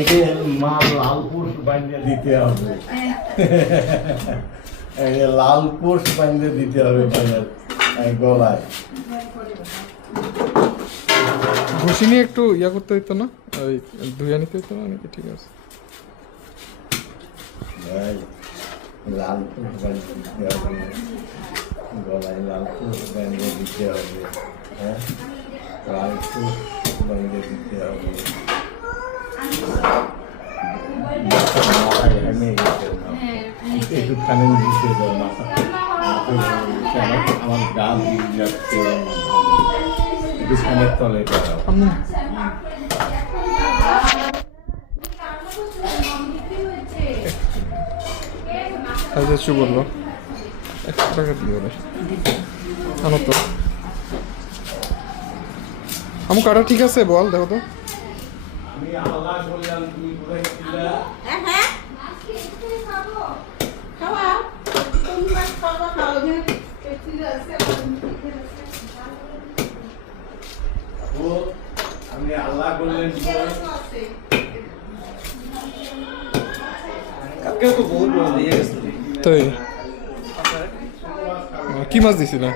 একে মা লালপুষ বানিয়ে দিতে হবে। লালপুষ বানিয়ে দিতে হবে গলায়। ঘুষি নিয়ে একটু ইয়া করতে হইতো না, ওই ধুয়ে নিতে হইতো না নাকি? ঠিক আছে, লালপুষ বানিয়ে দিতে হবে গলায়, লালপুষ বানিয়ে দিতে হবে। হ্যাঁ, লালপুষ বানিয়ে দিতে হবে। মাথায় হেমে গেছে, একটু কানে দিতে দাও, আমার গা দিয়ে যাচ্ছে, একটু কানের তলে দাও। চু বললো 100 টাকা দিয়ে ওরে আনো তো। আমু কাটা ঠিক আছে বল, দেখো তো। আমি আল্লাহ বললাম তুমি কোথায় ছিলা? আমি আল্লাহ বললেন তাই কি মাছ দিছিলা?